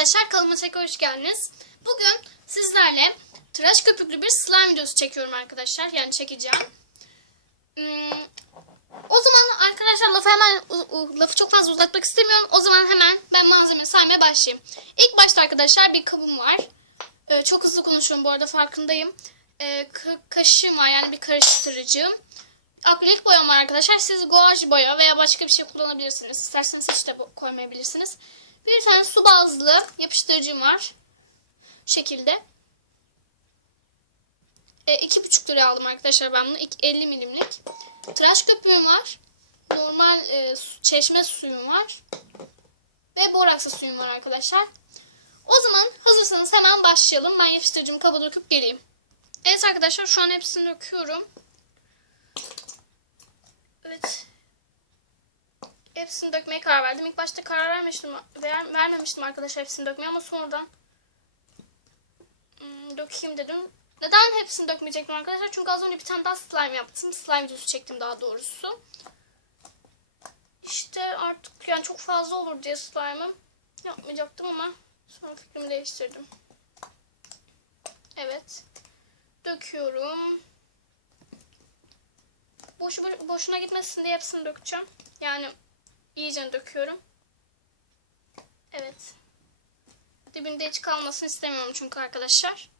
arkadaşlar kanalıma tekrar hoş geldiniz. Bugün sizlerle tıraş köpüklü bir slime videosu çekiyorum arkadaşlar. Yani çekeceğim. Hmm, o zaman arkadaşlar lafı hemen lafı çok fazla uzatmak istemiyorum. O zaman hemen ben malzeme saymaya başlayayım. İlk başta arkadaşlar bir kabım var. Ee, çok hızlı konuşuyorum bu arada farkındayım. Ee, ka- kaşığım var yani bir karıştırıcı. Akrilik boyam var arkadaşlar. Siz guaj boya veya başka bir şey kullanabilirsiniz. İsterseniz hiç de koymayabilirsiniz. Bir tane su bazlı yapıştırıcım var. Bu şekilde. E, iki buçuk liraya aldım arkadaşlar ben bunu. İki- 50 milimlik. Tıraş köpüğüm var. Normal e, çeşme suyum var. Ve boraksa suyum var arkadaşlar. O zaman hazırsanız hemen başlayalım. Ben yapıştırıcımı kaba döküp geleyim. Evet arkadaşlar şu an hepsini döküyorum. Evet. Hepsini dökmeye karar verdim. İlk başta karar vermiştim, ver, vermemiştim arkadaşlar hepsini dökmeye ama sonradan hmm, dökeyim dedim. Neden hepsini dökmeyecektim arkadaşlar? Çünkü az önce bir tane daha slime yaptım. Slime videosu çektim daha doğrusu. İşte artık yani çok fazla olur diye slime'ım yapmayacaktım ama sonra fikrimi değiştirdim. Evet. Döküyorum. Boşu boşuna gitmesin diye hepsini dökeceğim. Yani iyice döküyorum. Evet. Dibinde hiç kalmasını istemiyorum çünkü arkadaşlar.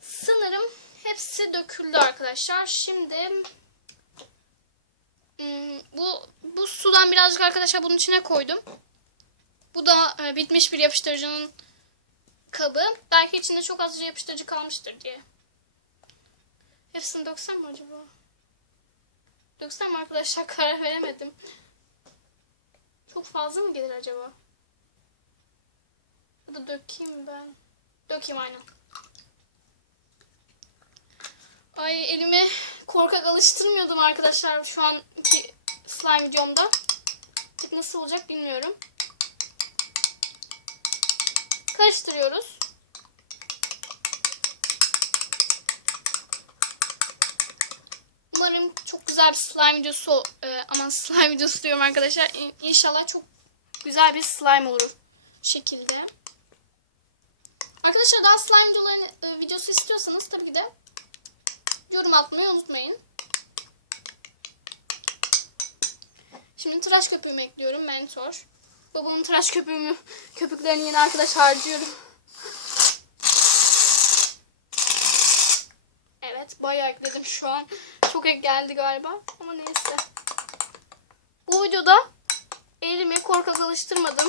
Sanırım hepsi döküldü arkadaşlar. Şimdi hmm, bu bu sudan birazcık arkadaşlar bunun içine koydum. Bu da e, bitmiş bir yapıştırıcının kabı. Belki içinde çok azıcık yapıştırıcı kalmıştır diye. Hepsini döksem mi acaba? Döksem arkadaşlar karar veremedim. Çok fazla mı gelir acaba? Ya da dökeyim ben. Dökeyim aynen. Ay elimi korkak alıştırmıyordum arkadaşlar şu anki slime videomda. Nasıl olacak bilmiyorum. Karıştırıyoruz. Umarım çok güzel bir slime videosu e, aman slime videosu diyorum arkadaşlar. İnşallah çok güzel bir slime olur. Şekilde. Arkadaşlar daha slime videoları, e, videosu istiyorsanız tabii ki de yorum atmayı unutmayın. Şimdi tıraş köpüğümü ekliyorum. Mentor. Babamın tıraş köpüğümü, köpüklerini yine arkadaş harcıyorum. Evet bayağı ekledim şu an. Çok ek geldi galiba ama neyse. Bu videoda elimi korkak alıştırmadım.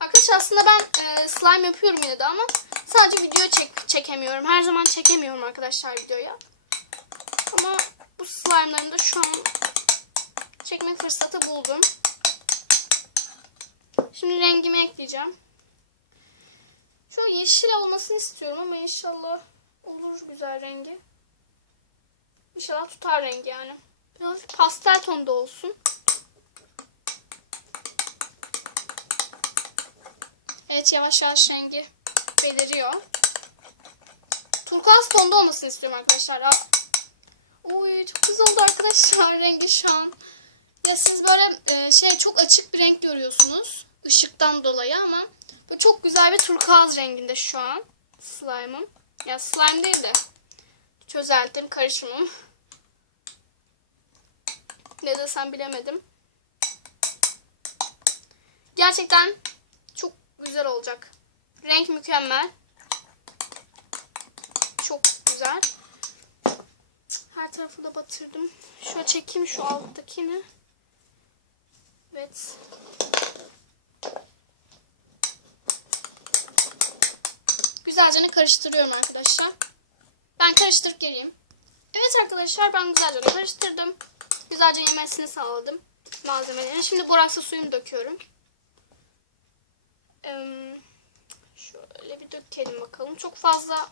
Arkadaşlar aslında ben e, slime yapıyorum yine de ama sadece video çek çekemiyorum. Her zaman çekemiyorum arkadaşlar videoya. Ama bu slime'larını da şu an çekme fırsatı buldum. Şimdi rengimi ekleyeceğim. Şöyle yeşil olmasını istiyorum ama inşallah olur güzel rengi. İnşallah tutar rengi yani. Biraz pastel tonda olsun. Evet yavaş yavaş rengi beliriyor. Turkuaz tonda olmasını istiyorum arkadaşlar. Oy çok güzel oldu arkadaşlar rengi şu an. Ya siz böyle e, şey çok açık bir renk görüyorsunuz ışıktan dolayı ama bu çok güzel bir turkuaz renginde şu an slime'ım. Ya slime değil de çözeltim karışımım. Ne desem bilemedim. Gerçekten çok güzel olacak. Renk mükemmel. Çok güzel. Her tarafı da batırdım. Şöyle çekeyim şu alttakini. Evet. Güzelce karıştırıyorum arkadaşlar. Ben karıştırıp geleyim. Evet arkadaşlar ben güzelce karıştırdım. Güzelce yemesini sağladım malzemelerin. Şimdi boraksa suyumu döküyorum. Şöyle bir dökelim bakalım. Çok fazla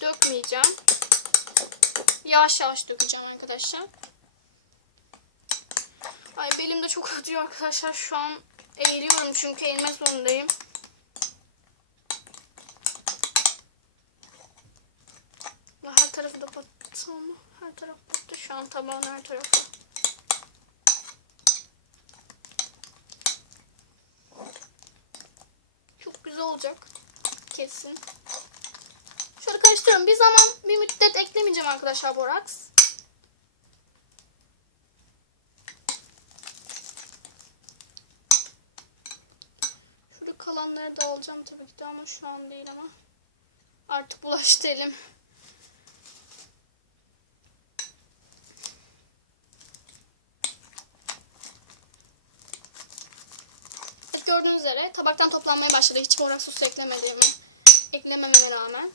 dökmeyeceğim. Yavaş yavaş dökeceğim arkadaşlar. Ay belim de çok acıyor arkadaşlar. Şu an eğiliyorum çünkü eğilmek zorundayım. tarafı da patlatsam mı? Her taraf patladı. Şu an tabağın her tarafı. Çok güzel olacak. Kesin. Şöyle karıştırıyorum. Bir zaman bir müddet eklemeyeceğim arkadaşlar boraks. Şöyle kalanları da alacağım tabii ki de ama şu an değil ama. Artık bulaştı elim. Gördüğünüz üzere tabaktan toplanmaya başladı. Hiç boraks sosu eklemediğimi, eklemememe rağmen.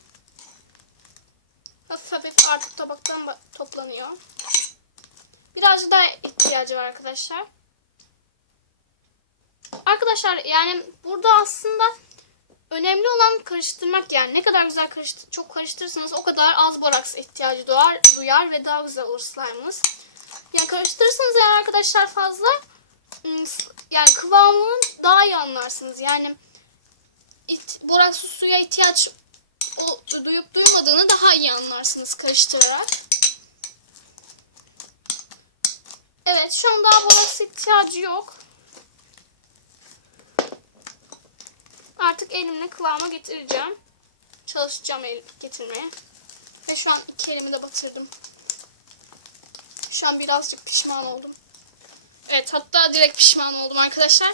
Hafif hafif artık tabaktan ba- toplanıyor. Birazcık daha ihtiyacı var arkadaşlar. Arkadaşlar yani burada aslında önemli olan karıştırmak yani ne kadar güzel karıştır çok karıştırırsanız o kadar az boraks ihtiyacı doğar, duyar ve daha güzel olur slime'ınız. Yani karıştırırsanız eğer arkadaşlar fazla yani kıvamını daha iyi anlarsınız. Yani it, boraks suya ihtiyaç o, duyup duymadığını daha iyi anlarsınız karıştırarak. Evet şu an daha boraks ihtiyacı yok. Artık elimle kıvama getireceğim. Çalışacağım el getirmeye. Ve şu an iki elimi de batırdım. Şu an birazcık pişman oldum. Evet hatta direkt pişman oldum arkadaşlar.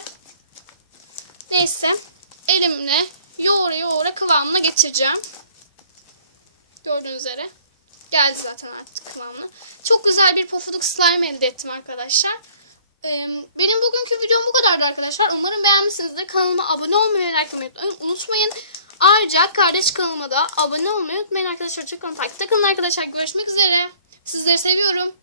Neyse elimle yoğura yoğura kıvamına getireceğim. Gördüğünüz üzere. Geldi zaten artık kıvamına. Çok güzel bir pofuduk slime elde ettim arkadaşlar. Ee, Benim bugünkü videom bu kadardı arkadaşlar. Umarım beğenmişsinizdir. Kanalıma abone olmayı ve like atmayı unutmayın. Ayrıca kardeş kanalıma da abone olmayı unutmayın arkadaşlar. Hoşçakalın. Takipte kalın arkadaşlar. Görüşmek üzere. Sizleri seviyorum.